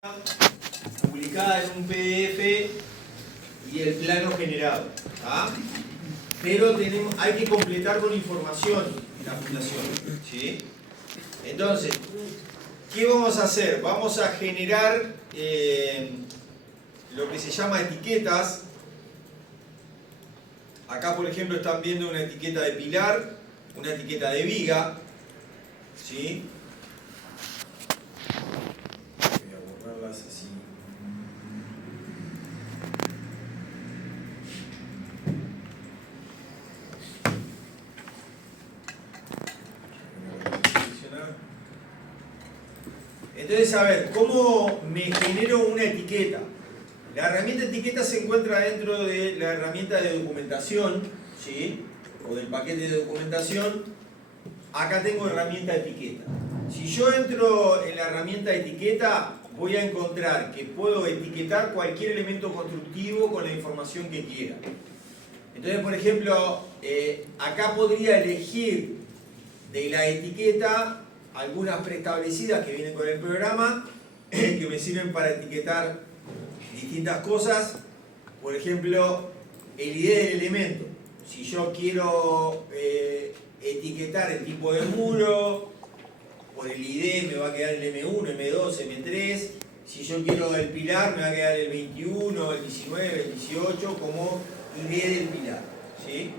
publicada en un PDF y el plano generado, ¿tá? Pero hay que completar con información la fundación, ¿sí? Entonces, ¿qué vamos a hacer? Vamos a generar lo que se llama etiquetas. Acá, por ejemplo, están viendo una etiqueta de pilar, una etiqueta de viga, ¿sí? Voy a borrarlas así. Entonces, a ver, ¿cómo me genero una etiqueta? La herramienta etiqueta se encuentra dentro de la herramienta de documentación, ¿sí? O del paquete de documentación. Acá tengo herramienta etiqueta. Si yo entro en la herramienta etiqueta, voy a encontrar que puedo etiquetar cualquier elemento constructivo con la información que quiera. Entonces, por ejemplo, acá podría elegir de la etiqueta algunas preestablecidas que vienen con el programa que me sirven para etiquetar distintas cosas. Por ejemplo, el ID del elemento. Si yo quiero etiquetar el tipo de muro, por el ID me va a quedar el M1, M2, M3. Si yo quiero el pilar, me va a quedar el 21, el 19, el 18 como ID del pilar, ¿sí?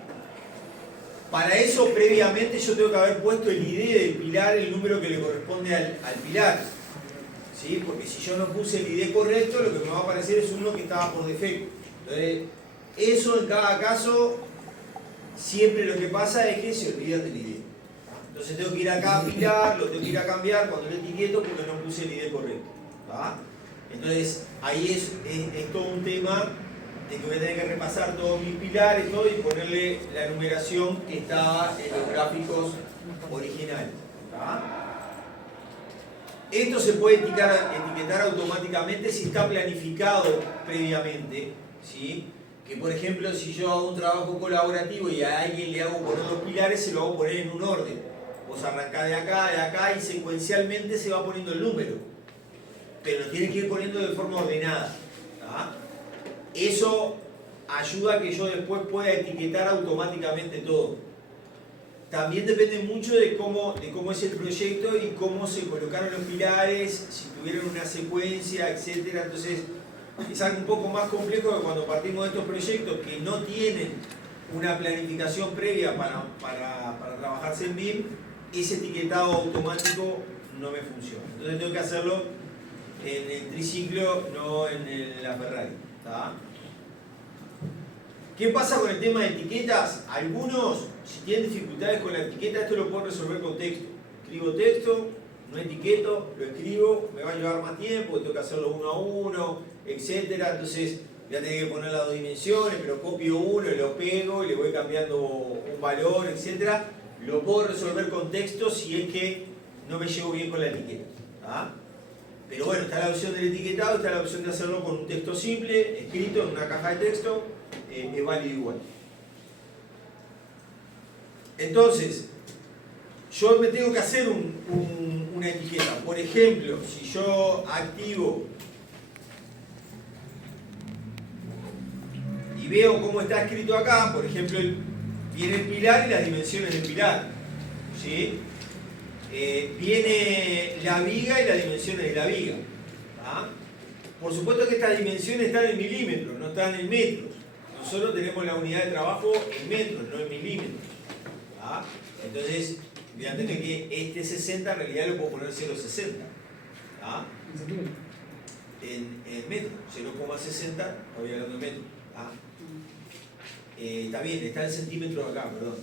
Para eso, previamente, yo tengo que haber puesto el ID del pilar, el número que le corresponde al pilar, ¿sí? Porque si yo no puse el ID correcto, lo que me va a aparecer es uno que estaba por defecto. Entonces, eso en cada caso, siempre lo que pasa es que se olvida del ID. Entonces tengo que ir acá a pilar, lo tengo que ir a cambiar cuando lo etiqueto porque no puse el ID correcto, ¿tá? Entonces, ahí es todo un tema de que voy a tener que repasar todos mis pilares todo, y ponerle la numeración que estaba en los gráficos originales, ¿tá? Esto se puede etiquetar automáticamente si está planificado previamente, ¿sí? Que por ejemplo, si yo hago un trabajo colaborativo y a alguien le hago poner los pilares, se lo hago poner en un orden. Vos arrancás de acá y secuencialmente se va poniendo el número. Pero lo tienes que ir poniendo de forma ordenada, ¿tá? Eso ayuda a que yo después pueda etiquetar automáticamente todo. También depende mucho de cómo es el proyecto y cómo se colocaron los pilares, si tuvieron una secuencia, etc. Entonces, es algo un poco más complejo que cuando partimos de estos proyectos que no tienen una planificación previa para trabajarse en BIM, ese etiquetado automático no me funciona. Entonces tengo que hacerlo en el triciclo, no en la Ferrari, ¿tá? ¿Qué pasa con el tema de etiquetas? Algunos, si tienen dificultades con la etiqueta, esto lo puedo resolver con texto. Escribo texto, no etiqueto, lo escribo, me va a llevar más tiempo, tengo que hacerlo uno a uno, etc. Entonces voy a tener que poner las dos dimensiones, pero copio uno y lo pego y le voy cambiando un valor, etc. Lo puedo resolver con texto si es que no me llevo bien con la etiqueta, ¿tá? Pero bueno, está la opción del etiquetado, está la opción de hacerlo con un texto simple, escrito en una caja de texto, es válido igual. Entonces, yo me tengo que hacer una etiqueta. Por ejemplo, si yo activo y veo cómo está escrito acá, por ejemplo, viene el pilar y las dimensiones del pilar, ¿sí? Viene la viga y las dimensiones de la viga, ¿tá? Por supuesto que estas dimensiones están en milímetros, no están en metros. Nosotros tenemos la unidad de trabajo en metros, no en milímetros, ¿tá? Entonces, voy a tener que este 60 en realidad lo puedo poner 0,60, ¿tá? En metros, 0,60, estoy hablando de metros, ¿tá? Está bien, está en centímetros acá, perdón.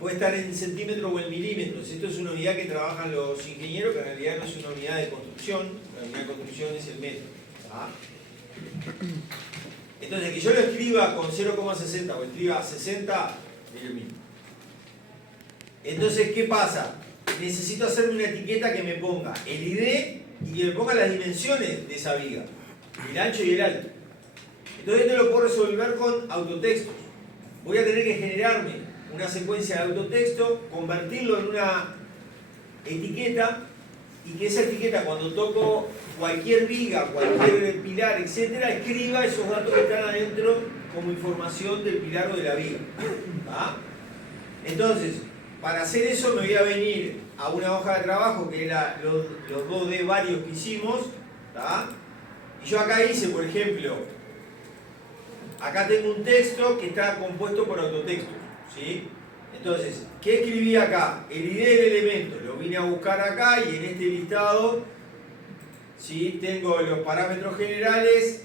Puede estar en centímetros o en milímetros. Esto es una unidad que trabajan los ingenieros, que en realidad no es una unidad de construcción. La unidad de construcción es el metro, ¿tá? Entonces, que yo lo escriba con 0,60 o escriba 60, es lo mismo. Entonces, ¿qué pasa? Necesito hacerme una etiqueta que me ponga el ID y que me ponga las dimensiones de esa viga, el ancho y el alto. Entonces, esto lo puedo resolver con autotextos. Voy a tener que generarme una secuencia de autotexto, convertirlo en una etiqueta y que esa etiqueta cuando toco cualquier viga, cualquier pilar, etcétera, escriba esos datos que están adentro como información del pilar o de la viga. ¿Ah? Entonces, para hacer eso me voy a venir a una hoja de trabajo que era los 2D varios que hicimos. ¿Ah? Y yo acá hice, por ejemplo, acá tengo un texto que está compuesto por autotextos. ¿Sí? Entonces, ¿qué escribí acá? El ID del elemento, lo vine a buscar acá y en este listado, ¿sí? Tengo los parámetros generales,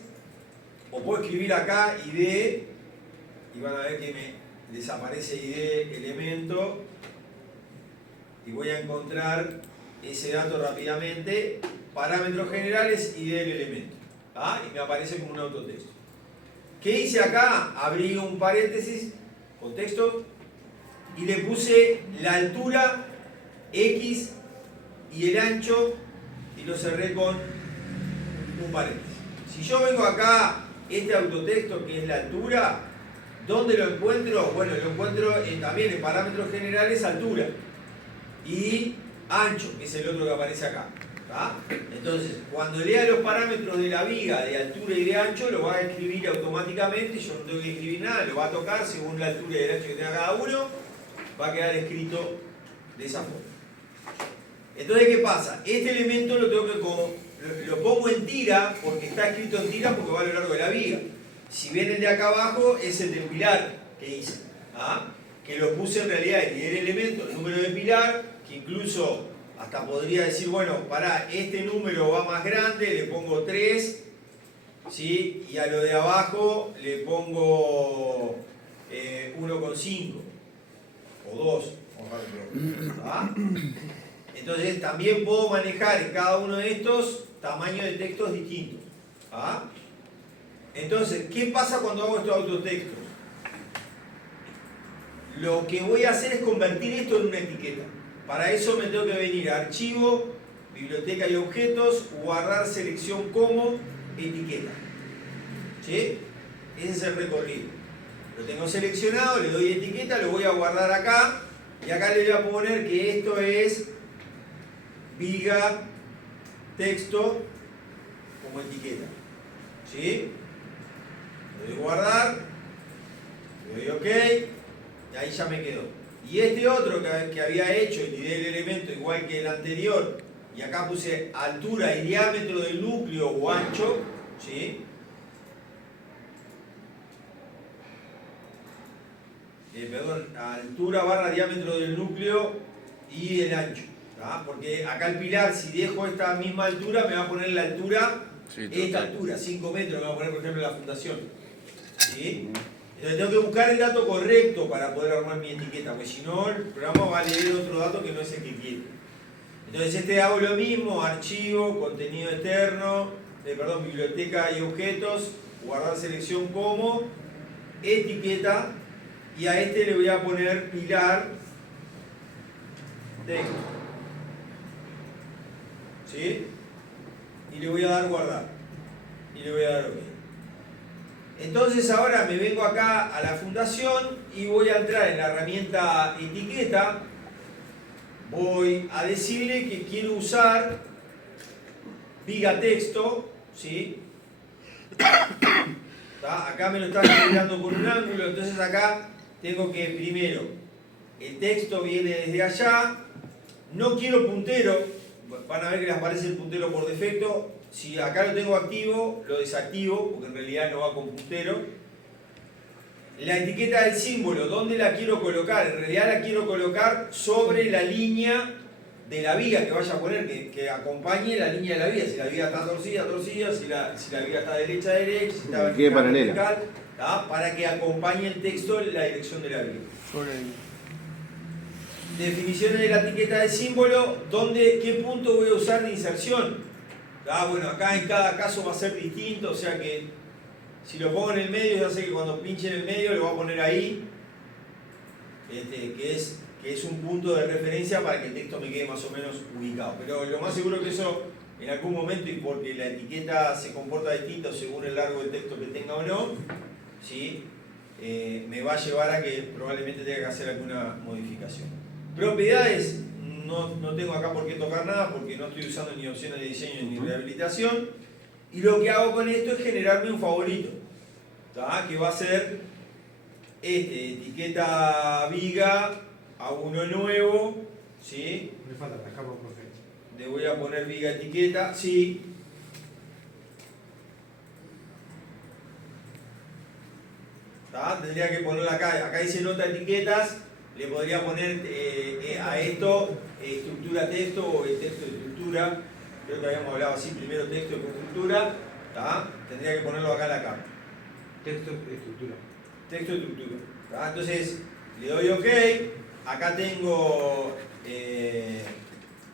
o puedo escribir acá ID, y van a ver que me desaparece ID elemento, y voy a encontrar ese dato rápidamente, parámetros generales, ID del elemento, ¿ah? Y me aparece como un autotexto. ¿Qué hice acá? Abrí un paréntesis, contexto, y le puse la altura X y el ancho y lo cerré con un paréntesis. Si yo vengo acá, este autotexto que es la altura, ¿dónde lo encuentro? Bueno, lo encuentro también en parámetros generales, altura y ancho, que es el otro que aparece acá. ¿Tá? Entonces, cuando lea los parámetros de la viga de altura y de ancho, lo va a escribir automáticamente, yo no tengo que escribir nada, lo va a tocar según la altura y el ancho que tenga cada uno, va a quedar escrito de esa forma. Entonces, ¿qué pasa? Este elemento lo tengo que lo pongo en tira, porque está escrito en tira porque va a lo largo de la viga. Si bien el de acá abajo es el del pilar que hice, ¿ah? Que lo puse en realidad el elemento, el número de pilar, que incluso hasta podría decir, bueno, para este número va más grande, le pongo 3, ¿sí? Y a lo de abajo le pongo 1,5 o 2. ¿Ah? Entonces también puedo manejar en cada uno de estos tamaños de textos distintos. ¿Ah? Entonces, ¿qué pasa cuando hago estos autotextos? Lo que voy a hacer es convertir esto en una etiqueta. Para eso me tengo que venir a Archivo, Biblioteca y Objetos, guardar selección como etiqueta. ¿Sí? Ese es el recorrido. Lo tengo seleccionado, le doy etiqueta, lo voy a guardar acá y acá le voy a poner que esto es viga texto como etiqueta. ¿Sí? Le doy guardar, le doy OK y ahí ya me quedó. Y este otro que había hecho, el ID del elemento igual que el anterior, y acá puse altura y diámetro del núcleo o ancho, ¿sí? Perdón, altura barra diámetro del núcleo y el ancho, ¿tá? Porque acá el pilar, si dejo esta misma altura, me va a poner la altura, sí, esta altura, 5 metros, me va a poner por ejemplo la fundación. ¿Sí? Entonces tengo que buscar el dato correcto para poder armar mi etiqueta, porque si no el programa va a leer otro dato que no es el que quiere. Entonces hago lo mismo, archivo, contenido externo, biblioteca y objetos, guardar selección como, etiqueta, y a este le voy a poner pilar texto. ¿Sí? Y le voy a dar guardar. Y le voy a dar OK. Entonces ahora me vengo acá a la fundación y voy a entrar en la herramienta etiqueta. Voy a decirle que quiero usar viga texto, ¿sí? ¿Tá? Acá me lo está generando con un ángulo, entonces acá tengo que primero, el texto viene desde allá, no quiero puntero, van a ver que les aparece el puntero por defecto. Si acá lo tengo activo, lo desactivo, porque en realidad no va con puntero. La etiqueta del símbolo, ¿dónde la quiero colocar? En realidad la quiero colocar sobre la línea de la viga que vaya a poner, que acompañe la línea de la viga. Si la viga está torcida, torcida, si la viga está derecha, derecha, si está vertical, vertical, para que acompañe el texto en la dirección de la viga. Definiciones de la etiqueta del símbolo, ¿qué punto voy a usar de inserción? Bueno, acá en cada caso va a ser distinto, o sea que si lo pongo en el medio, ya sé que cuando pinche en el medio lo voy a poner ahí, que es un punto de referencia para que el texto me quede más o menos ubicado. Pero lo más seguro que eso en algún momento, y porque la etiqueta se comporta distinto según el largo del texto que tenga o no, ¿sí? Me va a llevar a que probablemente tenga que hacer alguna modificación. Propiedades, no tengo acá por qué tocar nada porque no estoy usando ni opciones de diseño ni rehabilitación. Y lo que hago con esto es generarme un favorito, ¿tá? Que va a ser etiqueta viga a uno nuevo, ¿sí? Me falta la capa, profe. Le voy a poner viga etiqueta, sí. ¿Tá? Tendría que ponerla acá dice nota etiquetas, le podría poner a esto estructura texto o texto de estructura, creo que habíamos hablado así, primero texto y estructura, ¿tá? Tendría que ponerlo acá en la capa. Texto de estructura. Texto de estructura, ¿tá? Entonces le doy OK, acá tengo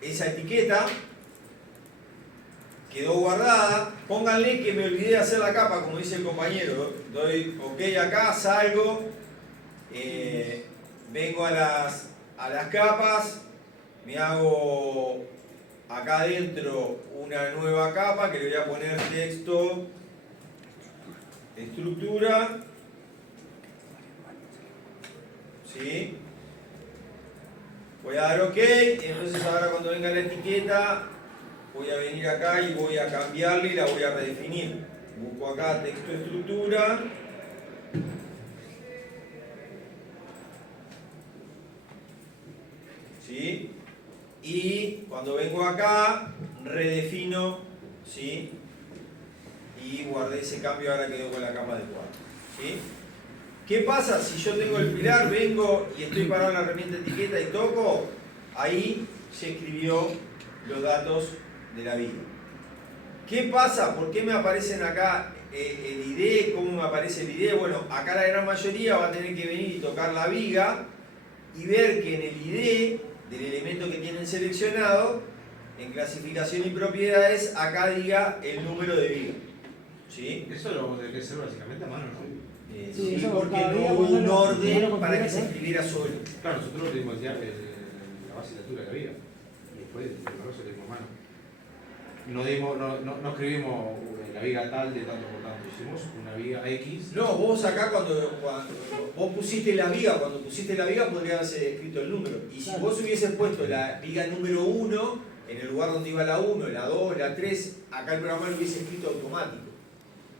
esa etiqueta, quedó guardada. Pónganle que me olvidé de hacer la capa, como dice el compañero. Doy OK acá, salgo, vengo a las capas, me hago acá adentro una nueva capa que le voy a poner texto, estructura, ¿sí? Voy a dar OK, entonces ahora cuando venga la etiqueta voy a venir acá y voy a cambiarle y la voy a redefinir. Busco acá texto estructura. ¿Sí? Y cuando vengo acá, redefino, ¿sí? Y guardé ese cambio, ahora quedó con la capa adecuada. ¿Sí? ¿Qué pasa si yo tengo el pilar, vengo y estoy parado en la herramienta etiqueta y toco? Ahí se escribió los datos de la viga. ¿Qué pasa? ¿Por qué me aparecen acá el ID? ¿Cómo me aparece el ID? Bueno, acá la gran mayoría va a tener que venir y tocar la viga y ver que en el ID del elemento que tienen seleccionado, en clasificación y propiedades, acá diga el número de viga. ¿Sí? Eso lo debe ser básicamente a mano, ¿no? Sí, porque no hubo un orden para que se escribiera solo. Claro, nosotros dimos ya la base de altura de la viga. Y después el resto lo dimos a mano. No escribimos la viga tal de tanto por tanto, hicimos una viga X. No, vos acá cuando vos pusiste la viga, cuando pusiste la viga podría haberse escrito el número. Y si vos hubieses puesto la viga número 1 en el lugar donde iba la 1, la 2, la 3, acá el programa lo hubiese escrito automático.